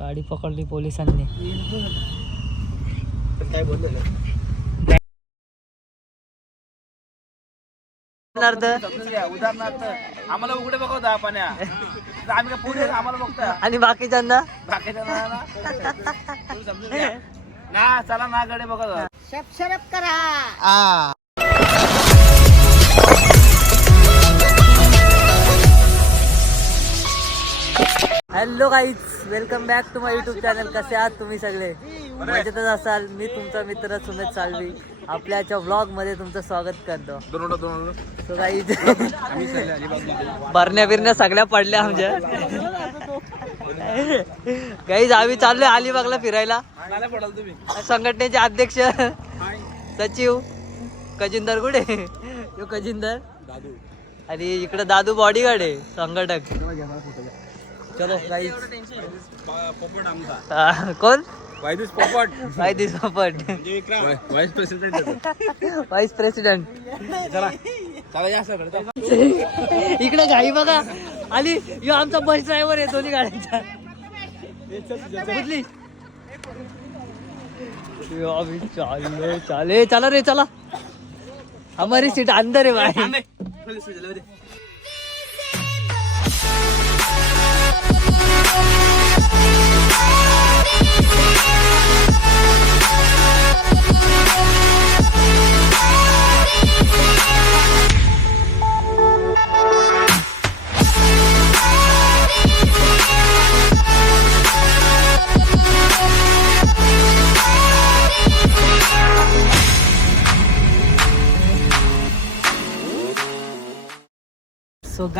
गाडी पकडली पोलिसांनी. काय बोललो उदाहरणार्थ आम्हाला उघडे पाण्या. तर आम्ही पुढे आम्हाला बघता? आणि बाकीच्यांना? बाकीच्या ना ना. तुम्ही समजून घ्या. ना चला hello guys welcome back to my YouTube channel कसे आहात तुम्ही सगळे? मजेतच असाल. मी तुमचा मित्र सुमित साळवी आपल्याच्या व्लॉगमध्ये तुमचं स्वागत करतो. भरण्या बिरण्या सगळ्या पडल्या आमच्या. गाईज आम्ही चाललोय अलिबागला फिरायला. संघटनेचे अध्यक्ष सचिव कजिंदर कुठे? यो कजिंदर. आणि इकडे दादू बॉडीगार्ड आहे संघटक. चलो गाईज पोपट आमचा. कोण? वायदूस पोपट. वाय दिस पोपट वाईस प्रेसिडेंट वाईस प्रेसिडेंट चला चला या सगळं इकडे घाई बघा. आली यो आमचा बस ड्रायव्हर आहे दोन्ही गाड्यांचा. बुजली यो अभी चाले चाले चला रे चला. हमारी सीट अंदर है भाई.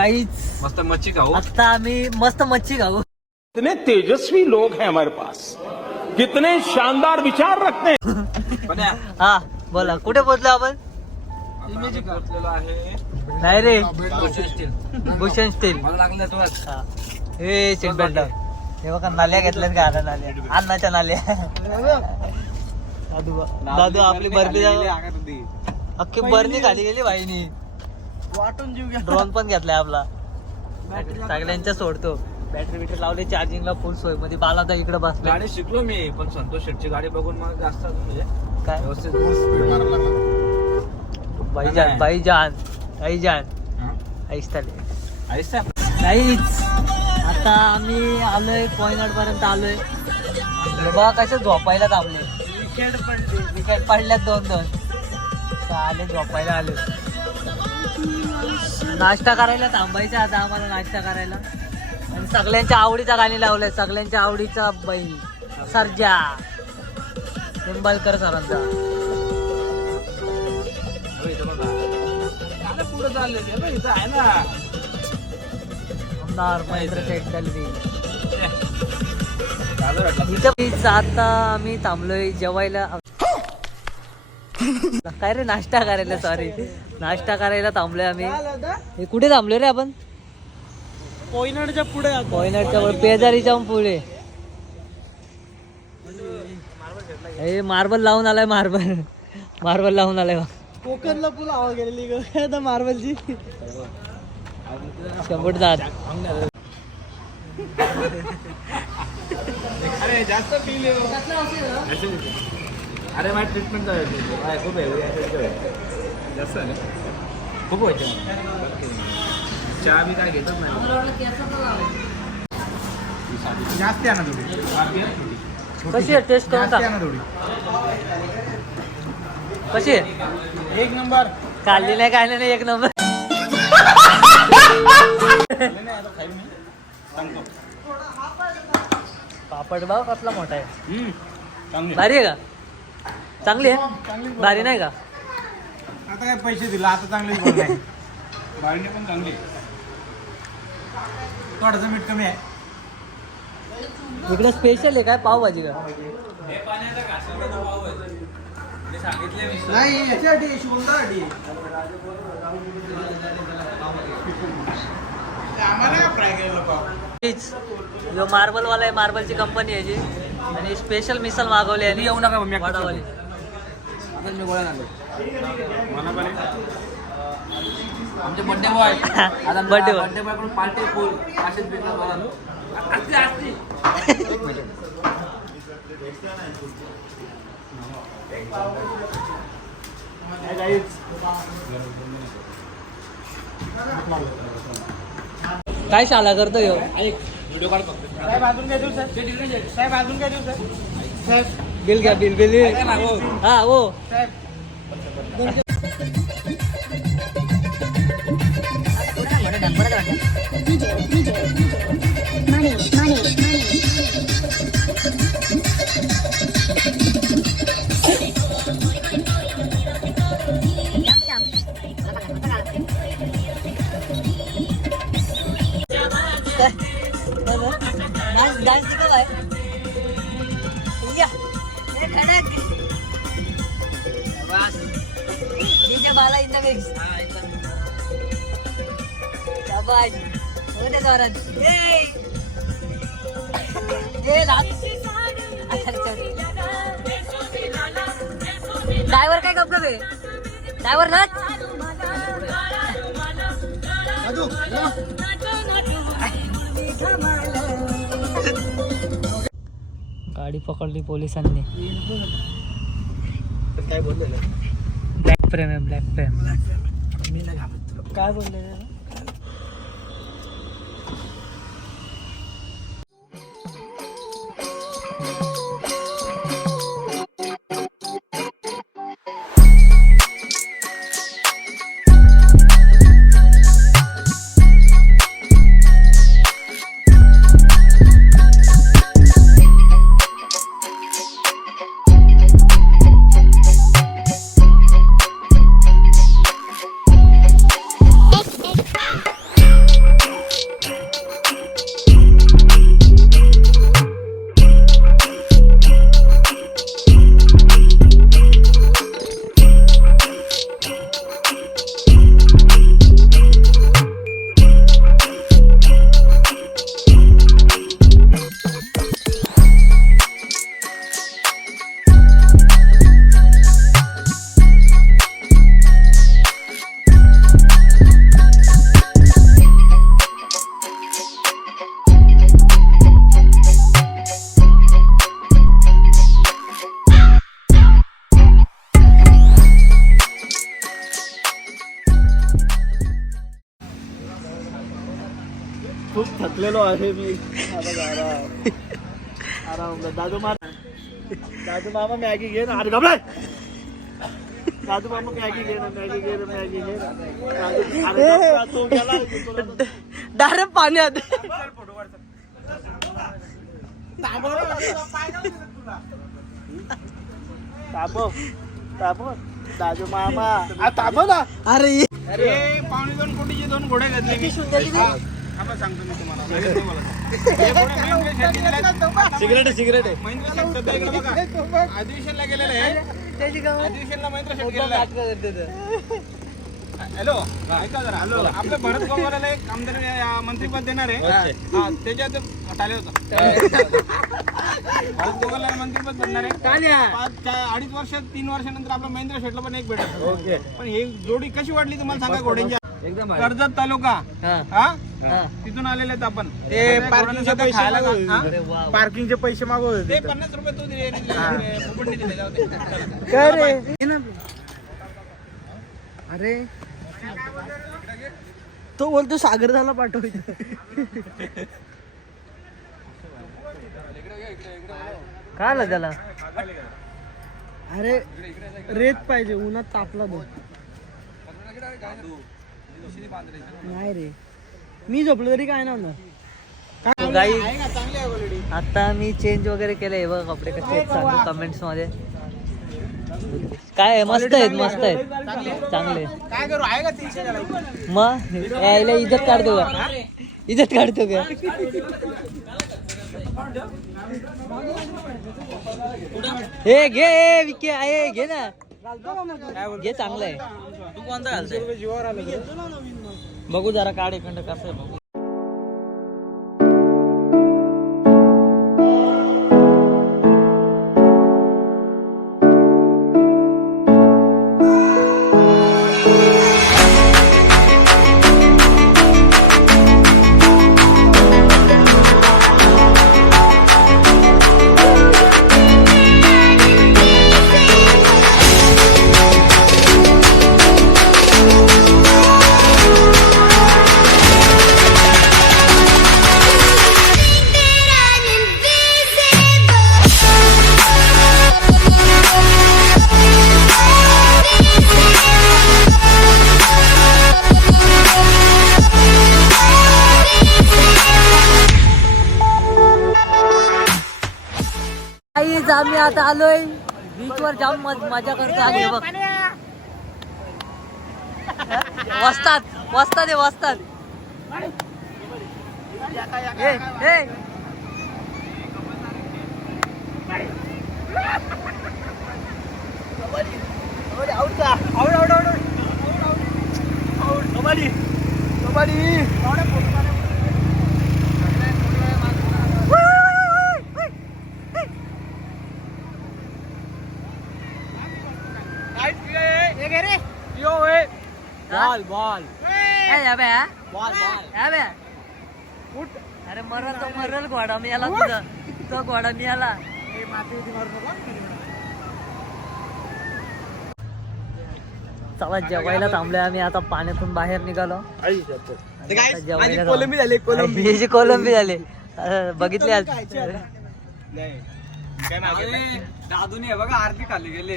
सो गाईज मस्त मच्छी खाऊ. आता आम्ही मस्त मच्छी खाऊ. कितने तेजस्वी लोग हैं हमारे पास। कितने शानदार विचार रखते हैं। पण या, हा बोला कुठे पोहोचलो आपण? आता आम्ही पोहोचलेलो आहे नाही रे भूषण स्टील. भूषण स्टील. मला लागलं तुला हा. सीट बेल्ट बघा नाल्या घेतल्यात का? आता नाल्या. अन्नाच्या नाल्या. दादू दादू आपली बर्फी अख्खी बर्नी खाली गेली बाईनी. वाटून जीव घ्या ड्रोन पण घेतलाय आपला. सगळ्यांच्या सोडतो. बॅटरी बिटरी लावली चार्जिंगला फुल सोय. मध्ये बालादा इकडे बसला गाडी शिकलो मी पण संतोष शेटची गाडी बघून मला जास्त अजून म्हणजे काय? व्यवस्थित. स्पीड मारायला लागला भाईजान. भाईजान भाईजान हा? ऐसताले नाहीच. आता आम्ही आलोय पॉईंट पर्यंत आलोय. बघा कसे झोपायला थांबले विकेट पडले. विकेट पडल्यात दोन दोन तर आले झोपायला आले नाश्ता करायला थांबायचं आता आम्हाला नाश्ता करायला. आणि सगळ्यांच्या आवडीचा गाणी लावलाय सगळ्यांच्या आवडीचा बैल सर्जा. निंबाळकर सरांचा. पुढे चालले आहे ना. आमदार महेंद्र शेठ दलवी. इथं आता आम्ही थांबलोय जेवायला. काय रे नाश्ता करायला सॉरी नाश्ता करायला थांबलोय आम्ही. हे कुठे थांबलोय रे आपण? कोयनाडच्या पुढे पॉइनटच्या वर पेजारीच्या पुढे. हे मार्बल लावून आलाय मार्बल. मार्बल लावून आलाय. कोकणला पुला हवा गेलेली मार्बलची? शंभर दात अरे जास्त अरे माझी ट्रीटमेंट खूप आहे जास्त आहे खूप व्हायचे चहा बी काय घेतच नाही? जास्त आहे ना थोडी कशी आहे? टेस्ट करून जास्त आहे ना थोडी. कशी आहे? एक नंबर. खाल्ली नाही काय नाही एक नंबर. पापड भाव कसला मोठा आहे. भारी आहे का? चांगली आहे? भारी नाही का? आता काय पैसे दिला? आता चांगली बाळणी पण चांगली थोडंसं मीठ कमी आहे. इकडे स्पेशल आहे काय पावभाजी का? नाही याच्यासाठी शिवंदासाठी आम्हाला फ्राय केलेलं पाव. तीच जो मार्बल वाला आहे मार्बलची कंपनी आहे जी आणि स्पेशल मिसल मागवली आणि येऊ नका वडावाली. आमचे बर्थडे बॉय आता बर्थडे बर्थडे बॉयकडून पार्टी फुल असते काय साला करतो व्हिडिओ काढ साहेब अजून काय दिवसात? साहेब अजून काय दिवसात? साहेब बिल घ्या बिल बिल. बिल. हा. हो DJ Bala in the mix शाबाश हो दे जोरात. ए! ड्रायव्हर काय गप गपे ड्रायव्हर नाच गाडी पकडली पोलिसांनी. काय बोललेलं? फ्रेम आहे ब्लॅक फ्रेम मी नाही घाबरत तुला. काय बोलले? थकलेलो आहे मी आता आराम आराम दादू मार दादू मामा मॅगी घे ना अरे घाबराय दादू मामा मॅगी घे ना मॅगी घे ना मॅगी घे ना दादू- अरे घाबरा, तो गेला तुला- डायरेक्ट पाण्यात ताबो। ताबो। दादू मामा। आ, ताबो ना। अरे अरे पावणे दोन कोटीचे दोन घोडे घातले मी. हा, थांबा सांगतो मी तुम्हाला. लगेच नाही बोलत. हे घोडे महेंद्र शेट्टी दिलेत. Cigarette cigarette. आहे महेंद्र शेट सध्या इकडे बघा. अधिवेशनला गेलेले आहे. अधिवेशनला महेंद्र शेट गेलेला आहे. हॅलो ऐका जरा. हॅलो. आपलं भरत गोगावलेला एक आमदार अं, मंत्रीपद देणार आहे. हा त्याच्यात टाले होता. भरत गोगावलेला मंत्रीपद बनणार आहे. पाच अडीच वर्ष तीन वर्षानंतर आपलं महेंद्र शेटला पण एक भेटत पण हे जोडी कशी वाटली तुम्हाला सांगा घोड्यांची. एकदम कर्जत तालुका. हा. तिथून आलेले आहेत आपण. ते पार्किंगचे पैसे खायला. पार्किंगचे पैसे मागवत ते होते पन्नास रुपये तू दिले दिले, फुकट दिले जाऊ दे. काय रे? अरे. तो बोलतो सागर झाला पाठवायचं काय आलं त्याला? अरे रेत पाहिजे उन्हात तापला तो. नाही रे. मी झोपलो तरी काय नाही होणार. आता मी चेंज वगैरे केले हे बघ कपडे कसे सांगा कमेंट्समध्ये. काय? मस्त आहेत मस्त आहेत. चांगले काय करू? आहे का तीनशे जणांना? मग? यायला इज्जत काढतो का इज्जत काढतो का हे घे विके आहे घे ना. घे चांगलं आहे. तू कोणता घालतोय? बघू जरा काढ एखंड कसं आहे बघू. आता आलोय बीच वर जाम मजा करतो आम्ही हे बघ वस्तात वस्तात आहे वस्तात आवड आवड बॉल बॉल ए, या बे, हा? या बे. अरे मरल तो मरल घोडा मी आला तुझा. तो घोडा मी आला चला जेवायला थांबलोय आम्ही. आता पाण्यातून बाहेर निघालो. जेवायला कोलंबी झाली, जाऊ. कोलंबी. जी कोलंबी झाली. अरे, बघितली आज. काय मागे दादूने बघा आरती खाली गेले.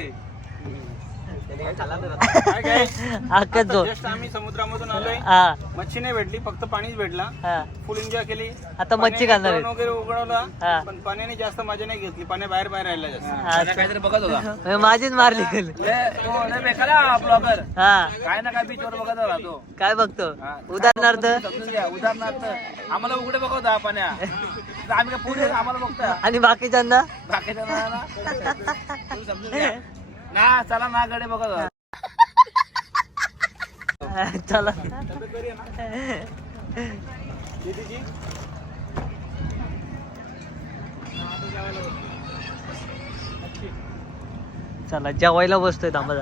अख्खच जो जस्ट आम्ही समुद्रामधून आलोय. हा. मच्छी नाही भेटली फक्त पाणीच भेटला. हा. फुल एन्जॉय केली. आता मच्छी खाणार. वगैरे उघडवला हा. पण पाण्याने जास्त मजा नाही घेतली. पाण्या बाहेर बाहेर राहिला जास्त. अच्छा. काहीतरी बघत होता. म्हणजे माझीच मारली गेली. तो लय बेकार ब्लॉगर हा काय ना काय बीच वर बघत होता तो. काय बघतो? उदाहरणार्थ? समजून घ्या उदाहरणार्थ आम्हाला उघडे बघत होता पाण्या तर आम्ही काय पुढे आम्हाला बघतोय. आणि बाकीच्यांना? बाकीच्या ना? तू समजून घ्या. ना चला ना गडे बघत होता चला. चला जेवायला बसतोय थांबा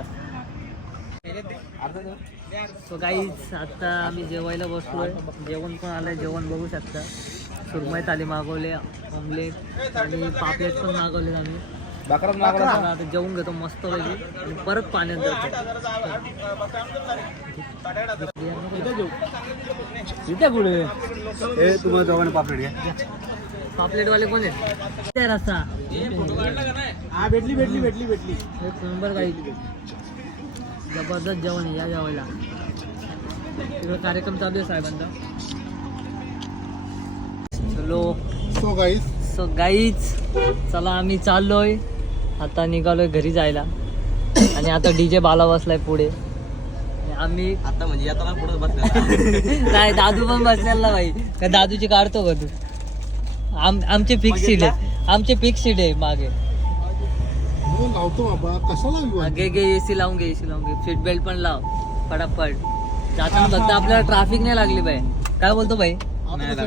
सो काहीच आता आम्ही जेवायला बसलोय. जेवण पण आलंय जेवण बघू शकता. सुरमई थाली मागवले ऑमलेट आणि पापलेट पण मागवले आम्ही. आता जेवून घेतो मस्त आणि परत पाण्यात जातो इथे पुढे तुम्हाला दोघांना पापलेट घ्या. पापलेट वाले कोण आहेत? रस्ता हा भेटली भेटली भेटली भेटली. एक नंबर काही जबरदस्त जेवण आहे या जेवायला तिकडे कार्यक्रम चालू आहे साहेबांचा. चलो सो गाईस सो गाईच चला आम्ही चाललोय. आता निघालोय घरी जायला. आणि आता डीजे बाला बसलाय पुढे. आणि आम्ही आता म्हणजे येताना पुढे बसले नाही दादू पण बसलेला बाई का दादूची काढतो का तू? आम आमची फिक्स सीट आहे. आमची फिक्स सीट आहे मागे. हो लावतो बाबा. कशाला घेऊ घे घे एसी लावून घे एसी लावून घे. सीट बेल्ट पण लाव. पटापट जाताना फक्त आपल्याला ट्रॅफिक नाही लागली बाई. काय बोलतो भाई?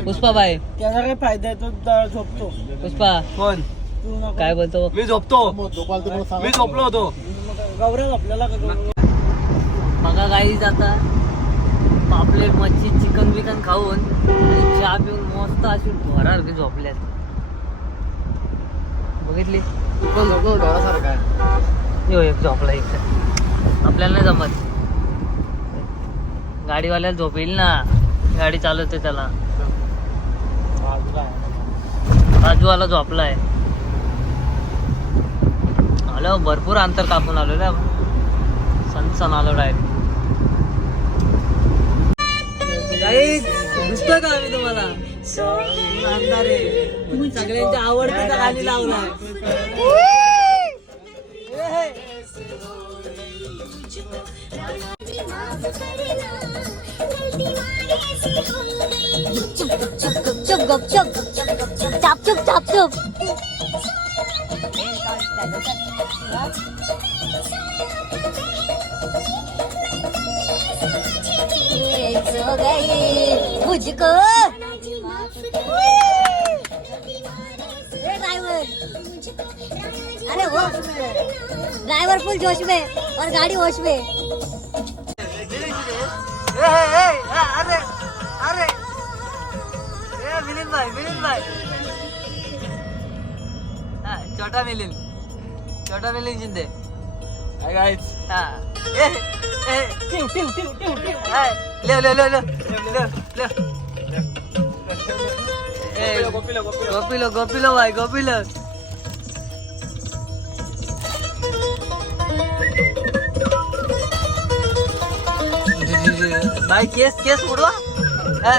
पुष्पा बाई त्याचा काय फायदा आहे तो द- झोपतो. पुष्पा. कोण. काय बोलतो? मी झोपतो. झोपाल. मी झोपलो होतो. गौरव आपल्याला बघा गाईज आता पापलेट मच्छी चिकन बिकन खाऊन आणि चहा पिऊन मस्त अशी भरारखी झोपल्यात. बघितली? यो एक झोपला एक आपल्याला नाही जमत. गाडीवाल्याला झोप येईल ना. गाडी चालवते त्याला. बाजूवाला झोपलाय. आलो भरपूर अंतर कापून आलो ना सन सन आलो डायरेक्ट दिसतोय का आम्ही तुम्हाला? अंधार आहे. सगळ्यांच्या आवडतीचा गाणी लावलाय चुप गप चुप चाप चुप चुप. मुझको ड्राइवर अरे वो ड्राइवर फुल जोश में और गाड़ी होश में अरे अरे ए मिलिंद भाई मिलिंद भाई. छोटा मिलिंद. छोटा मिलिंद शिंदे. हाय गाईज हा. ए ए. टिव टिव टिव टिव टिव हाय ले ले ले ले. ले ले. ए. गोपीला गोपीला गोपिलो गोपिलो भाई गोपिलो भाई केस केस उडवा. हा?